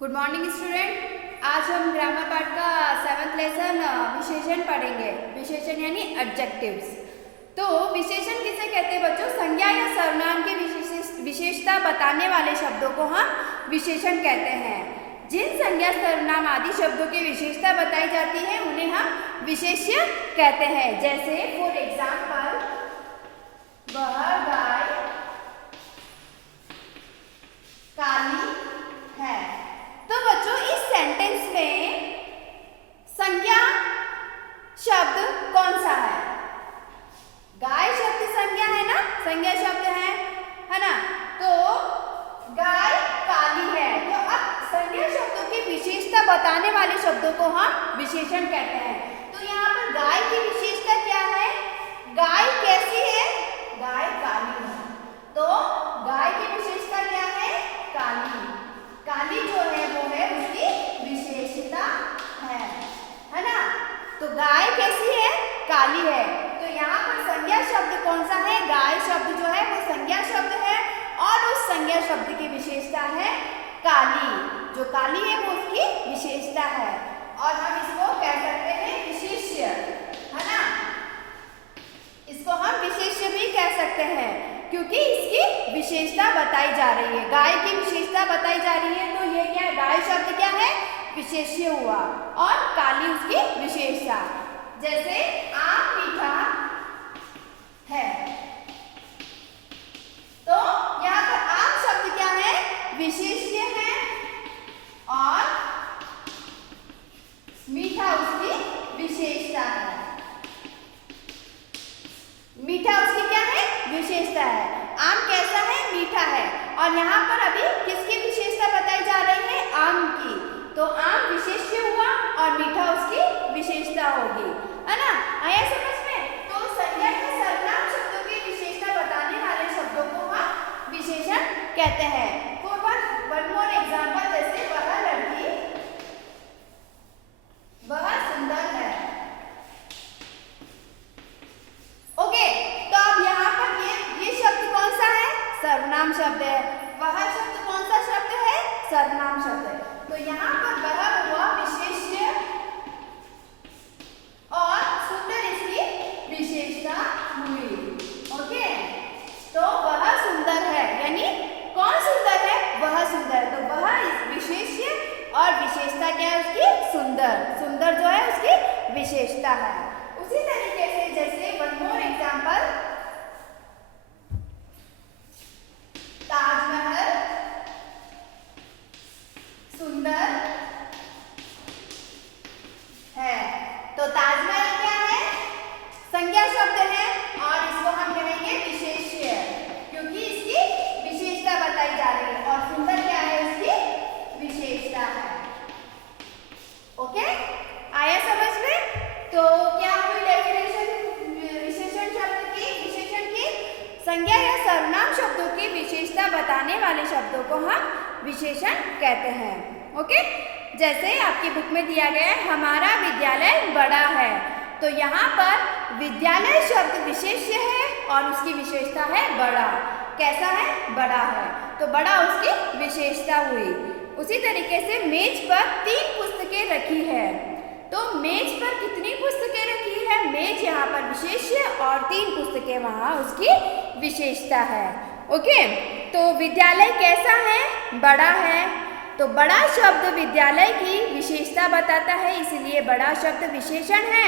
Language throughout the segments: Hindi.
Good morning student. आज हम ग्रामर पार्ट का 7th लेसन विशेषण पढ़ेंगे। विशेषण यानी एडजेक्टिव्स। तो विशेषण किसे कहते हैं बच्चों? संज्ञा या सर्वनाम की विशेषता बताने वाले शब्दों को हम विशेषण कहते हैं। जिन संज्ञा सर्वनाम आदि शब्दों की विशेषता बताई जाती है उन्हें हम विशेष्य कहते हैं। जैसे फॉर एग्जाम्पल, वह गाय काली है। तो बच्चों इस सेंटेंस में संज्ञा शब्द कौन सा है? गाय शब्द संज्ञा है ना, संज्ञा शब्द है ना। तो गाय काली है। तो अब संज्ञा शब्दों की विशेषता बताने वाले शब्दों को हम विशेषण कहते हैं। तो यहाँ पर गाय की विशेषता क्या है? गाय कैसी है? गाय काली है। तो गाय की विशेषता क्या है? काली। काली जो है वो है उसकी विशेषता है ना। तो गाय कैसी है? काली है। तो यहाँ पर संज्ञा शब्द कौन सा है? गाय शब्द जो है वो संज्ञा शब्द है और उस संज्ञा शब्द की विशेषता है काली। जो काली है वो उसकी विशेषता है और हम इसको कह सकते हैं विशेष्य, है ना। इसको हम विशेष्य भी कह सकते हैं क्योंकि इसकी विशेषता बताई जा रही है। गाय की विशेषता बताई जा रही है। तो ये क्या है? गाय शब्द क्या है? विशेष्य हुआ और काली उसकी विशेषता। जैसे आम मीठा है। तो यहाँ पर आम शब्द क्या है? विशेष्य है और मीठा उसकी विशेषता है। मीठा उसकी क्या है? विशेषता है। आम कैसा है? मीठा है। और यहाँ पर अभी किसकी विशेषता बताई जा रही है? आम की। तो आम विशेष्य हुआ और मीठा उसकी विशेषता होगी, है ना। आया समझ में? तो संज्ञा या सर्वनाम शब्दों की विशेषता बताने वाले शब्दों को हम विशेषण कहते हैं। फॉर वन मोर एग्जाम्पल, जैसे वह लड़की वह सुंदर है। ओके, तो अब यहाँ पर ये शब्द कौन सा है? सर्वनाम शब्द है। वह शब्द कौन सा शब्द है? सर्वनाम शब्द है। तो यहाँ पर वह हुआ विशेष्य और सुंदर इसकी विशेषता हुई। ओके, तो वह सुंदर है यानी कौन सुंदर है? वह सुंदर। तो वह इस विशेष्य और विशेषता क्या है उसकी? सुंदर। सुंदर जो है उसकी विशेषता है। उसी तरीके से जैसे वन मोर एग्जाम्पल, ताजमहल सुंदर है। तो ताजमहल क्या है? संज्ञा शब्द है और इसको हम कहेंगे विशेष्य क्योंकि इसकी विशेषता बताई जा रही है और सुंदर क्या है? उसकी विशेषता है। ओके, आया समझ में? तो क्या हुई डेफिनेशन विशेषण शब्द की? विशेषण की संज्ञा या सर्वनाम शब्दों की विशेषता बताने वाले शब्दों को हम विशेषण कहते हैं। ओके, जैसे आपकी बुक में दिया गया है हमारा विद्यालय बड़ा है। तो यहाँ पर विद्यालय शब्द विशेष्य है और उसकी विशेषता है बड़ा। कैसा है? बड़ा है। तो बड़ा उसकी विशेषता हुई। उसी तरीके से मेज पर 3 पुस्तकें रखी है। तो मेज पर कितनी पुस्तकें रखी है? मेज यहाँ पर विशेष्य और 3 पुस्तकें वहाँ उसकी विशेषता है। ओके, तो विद्यालय कैसा है? बड़ा है। तो बड़ा शब्द विद्यालय की विशेषता बताता है, इसलिए बड़ा शब्द विशेषण है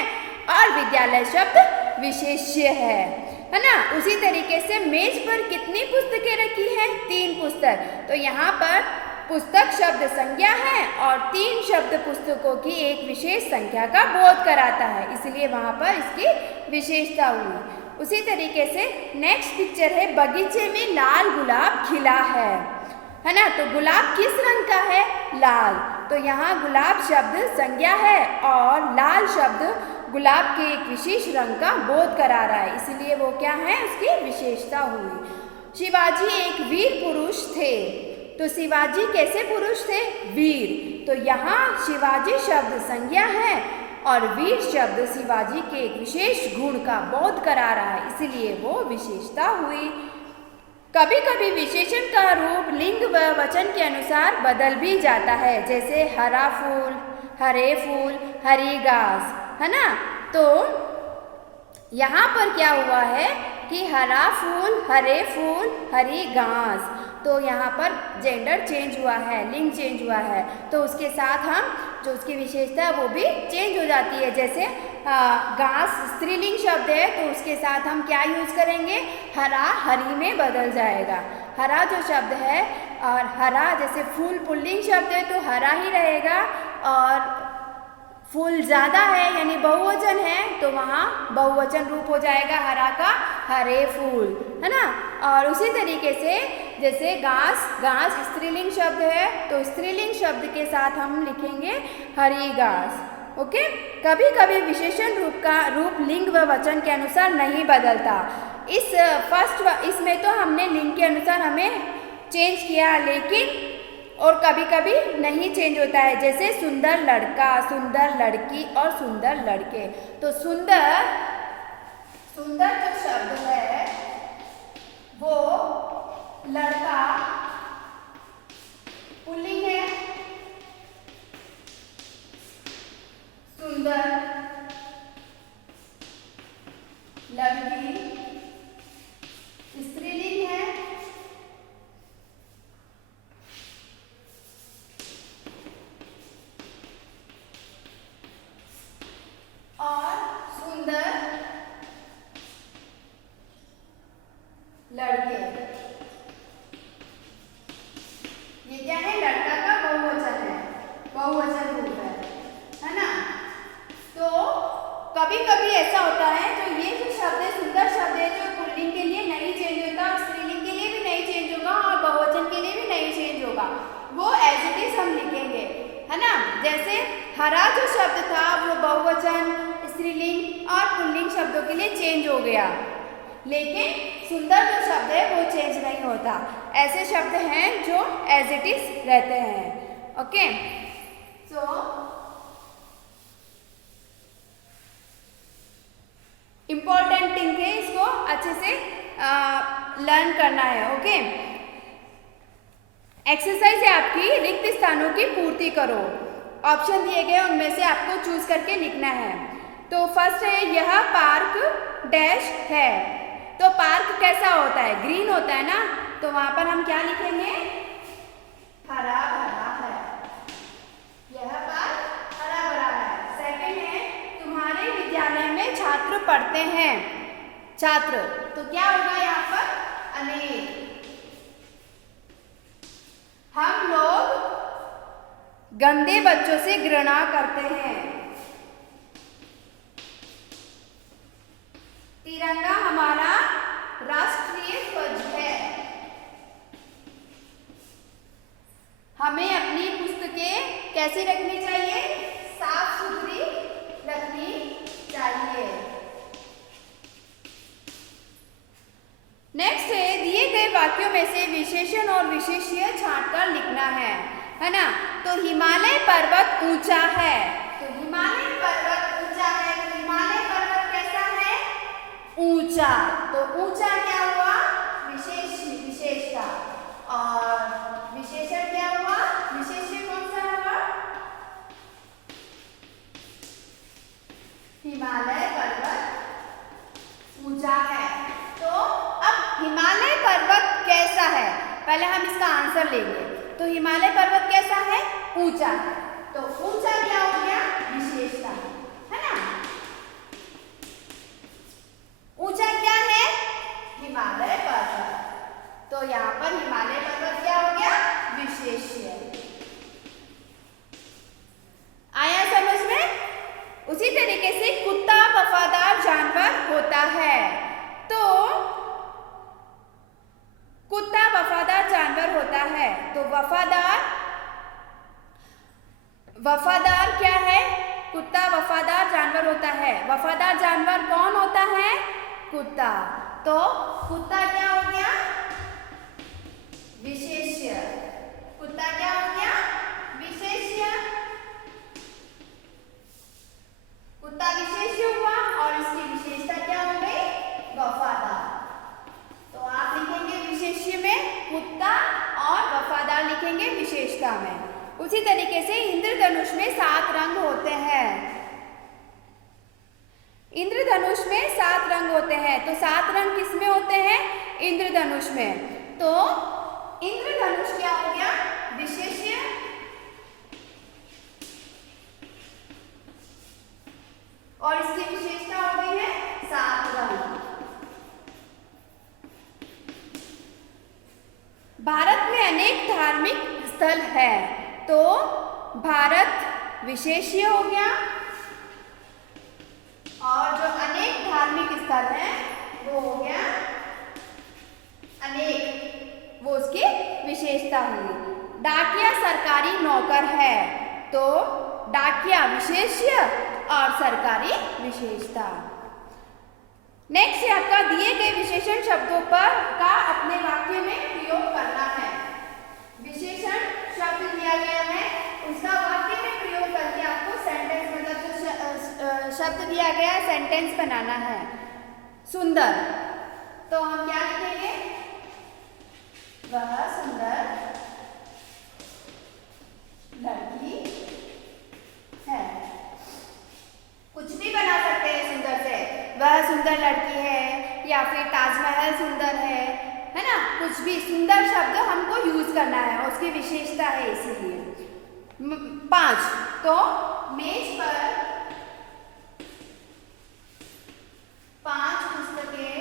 और विद्यालय शब्द विशेष्य है ना। उसी तरीके से मेज पर कितनी पुस्तकें रखी है? 3 पुस्तक। तो यहाँ पर पुस्तक शब्द संज्ञा है और 3 शब्द पुस्तकों की एक विशेष संख्या का बोध कराता है, इसलिए वहाँ पर इसकी विशेषता हुई। उसी तरीके से नेक्स्ट पिक्चर है, बगीचे में लाल गुलाब खिला है ना। तो गुलाब किस रंग का है? लाल। तो यहाँ गुलाब शब्द संज्ञा है और लाल शब्द गुलाब के एक विशेष रंग का बोध करा रहा है, इसलिए वो क्या है? उसकी विशेषता हुई। शिवाजी एक वीर पुरुष थे। तो शिवाजी कैसे पुरुष थे? वीर। तो यहाँ शिवाजी शब्द संज्ञा है और वीर शब्द शिवाजी के एक विशेष गुण का बोध करा रहा है, इसलिए वो विशेषता हुई। कभी कभी विशेषण का रूप लिंग व वचन के अनुसार बदल भी जाता है, जैसे हरा फूल, हरे फूल, हरी घास, है ना। तो यहाँ पर क्या हुआ है कि हरा फूल, हरे फूल, हरी घास, तो यहाँ पर जेंडर चेंज हुआ है, लिंग चेंज हुआ है, तो उसके साथ हम जो उसकी विशेषता है वो भी चेंज हो जाती है। जैसे घास स्त्रीलिंग शब्द है तो उसके साथ हम क्या यूज करेंगे, हरा हरी में बदल जाएगा। हरा जो शब्द है, और हरा जैसे फूल पुल्लिंग शब्द है तो हरा ही रहेगा, और फूल ज़्यादा है यानी बहुवचन है तो वहाँ बहुवचन रूप हो जाएगा हरा का, हरे फूल, है ना। और उसी तरीके से जैसे घास, घास स्त्रीलिंग शब्द है तो स्त्रीलिंग शब्द के साथ हम लिखेंगे हरी घास। ओके। कभी कभी विशेषण रूप लिंग व वचन के अनुसार नहीं बदलता। इसमें तो हमने लिंग के अनुसार हमें चेंज किया, लेकिन और कभी कभी नहीं चेंज होता है, जैसे सुंदर लड़का, सुंदर लड़की और सुंदर लड़के। तो सुंदर, सुंदर जो शब्द है वो लड़का पुल्लिंग है, सुंदर लड़की स्त्रीलिंग है, और सुंदर लड़के, ये क्या है, लड़का का बहुवचन है, बहुवचन रूप है ना। तो कभी कभी ऐसा होता है जो ये जो शब्द है, सुंदर शब्द है, जो पुल्लिंग के लिए नहीं चेंज होता और स्त्रीलिंग के लिए भी नहीं चेंज होगा और बहुवचन के लिए भी नहीं चेंज होगा, वो एज इट इज हम लिखेंगे, है ना। जैसे हरा जो शब्द था वो बहुवचन, स्त्रीलिंग और पुल्लिंग शब्दों के लिए चेंज हो गया, लेकिन सुंदर जो शब्द है वो चेंज नहीं होता। ऐसे शब्द हैं जो एज इट इज रहते हैं। ओके। सो इम्पोर्टेंट थिंग है, इसको अच्छे से लर्न करना है। ओके। एक्सरसाइज है आपकी, रिक्त स्थानों की पूर्ति करो। ऑप्शन दिए गए उनमें से आपको चूज करके लिखना है। तो फर्स्ट है, यह पार्क डैश है। तो पार्क कैसा होता है, ग्रीन होता है ना, तो वहां पर हम क्या लिखेंगे, हरा भरा है। यह पार्क हरा भरा है। सेकंड है, तुम्हारे विद्यालय में छात्र पढ़ते हैं। छात्र, तो क्या होगा यहाँ पर, अनेक। हम लोग गंदे बच्चों से घृणा करते हैं। तिरंगा हमारा राष्ट्रीय ध्वज है। हमें अपनी पुस्तकें कैसी रखनी चाहिए, साफ सुथरी रखनी चाहिए। नेक्स्ट है, दिए गए वाक्यों में से विशेषण और विशेष्य छांटकर लिखना है ना। तो हिमालय पर्वत ऊंचा है, तो हिमालय पर्वत ऊंचा है, तो हिमालय पर्वत कैसा है, ऊंचा। तो ऊंचा क्या हुआ, विशेषता, और विशेषण क्या हुआ, विशेष्य कौन सा हुआ, हिमालय पर्वत ऊंचा है। तो अब हिमालय पर्वत कैसा है, पहले हम इसका आंसर लेंगे। तो हिमालय पर्वत कैसा है, ऊंचा है। तो ऊंचा क्या हो गया, विशेषता, है ना। ऊंचा क्या है, हिमालय पर्वत। तो यहाँ पर हिमालय पर्वत क्या हो गया, विशेष्य। आया समझ में। उसी तरीके से कुत्ता वफादार जानवर होता है। तो कुत्ता वफादार जानवर होता है, तो वफादार क्या है, कुत्ता वफादार जानवर होता है। वफादार जानवर कौन होता है, कुत्ता। तो कुत्ता क्या हो गया, विशेष्य। कुत्ता क्या हो गया, विशेष्य। कुत्ता विशेष्य हुआ और इसकी विशेषता क्या हो गई, वफादार। तो आप लिखेंगे विशेष्य उसी तरीके से इंद्रधनुष में 7 रंग होते हैं। इंद्रधनुष में 7 रंग होते हैं। तो 7 रंग किस में होते हैं? इंद्रधनुष में। तो इंद्रधनुष क्या हो गया? विशेष्य। और इसकी विशेषता हो गई है 7 रंग। भारत में अनेक धार्मिक स्थल है। तो भारत विशेष्य हो गया और जो अनेक धार्मिक स्थल हैं वो हो गया अनेक, वो उसकी विशेषता हुई। डाकिया सरकारी नौकर है। तो डाकिया विशेष्य और सरकारी विशेषता। नेक्स्ट है आपका दिए गए विशेषण शब्दों पर का अपने वाक्य में प्रयोग करना है। विशेषण शब्द दिया गया है, उसका वाक्य में प्रयोग करके आपको सेंटेंस, मतलब जो शब्द दिया गया है सेंटेंस बनाना है। सुंदर, तो हम क्या लिखेंगे? वह सुंदर लड़की है। कुछ भी बना सकते हैं सुंदर से। वह सुंदर लड़की है या फिर ताजमहल सुंदर है ना? कुछ भी सुंदर शब्द हमको यूज करना है, उसकी विशेषता है इसीलिए। 5, तो मेज पर 5 पुस्तकें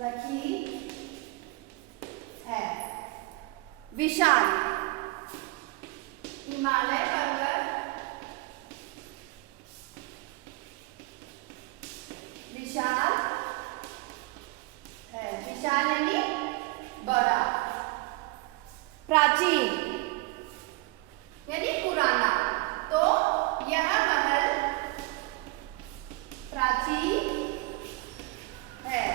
रखी है। विशाल, हिमालय पर्वत विशाल है। विशाल यानी बड़ा। प्राचीन यानी पुराना। तो यह महल प्राचीन है।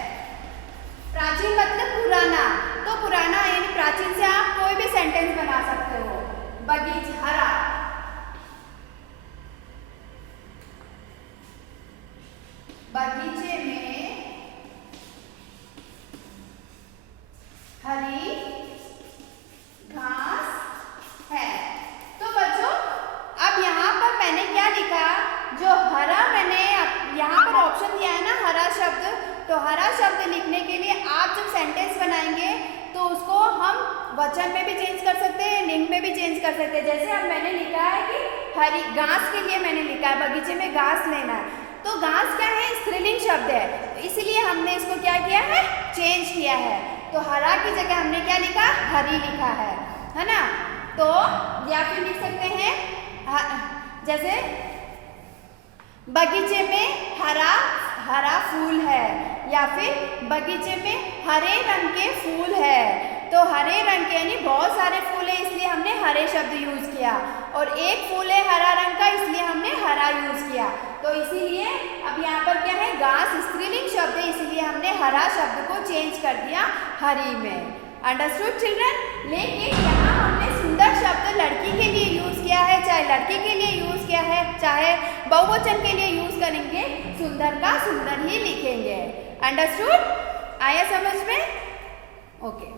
प्राचीन मतलब पुराना। तो पुराना यानी प्राचीन से आप कोई भी सेंटेंस बना सकते हो। बगीचा, हरा, बगीचे में हरी घास है। तो बच्चों अब यहाँ पर मैंने क्या लिखा? जो हरा, मैंने यहाँ पर ऑप्शन दिया है ना हरा शब्द, तो हरा शब्द लिखने के लिए आप जब सेंटेंस बनाएंगे तो उसको हम वचन में भी चेंज कर सकते हैं, लिंग में भी चेंज कर सकते हैं। जैसे अब मैंने लिखा है कि हरी घास के लिए मैंने लिखा है बगीचे में घास लेना है। तो घास क्या है? स्त्रीलिंग शब्द है, तो इसलिए हमने इसको क्या किया है? चेंज किया है। तो हरा की जगह हमने क्या लिखा? हरी लिखा है ना? तो या फिर लिख सकते हैं जैसे बगीचे में हरा फूल है, या फिर बगीचे में हरे रंग के फूल है। तो हरे रंग के यानी बहुत सारे फूल है इसलिए हमने हरे शब्द यूज किया, और एक फूल है हरा रंग का इसलिए हमने हरा यूज किया। तो इसीलिए अब यहाँ पर क्या है? घास स्त्रीलिंग शब्द है इसीलिए हमने हरा शब्द को चेंज कर दिया हरी में। Understood children? लेकिन यहाँ हमने सुंदर शब्द लड़की के लिए यूज किया है, चाहे लड़के के लिए यूज किया है, चाहे बहुवचन के लिए यूज करेंगे, सुंदर का सुंदर ही लिखेंगे। अंडरस्टूड? आया समझ में? ओके।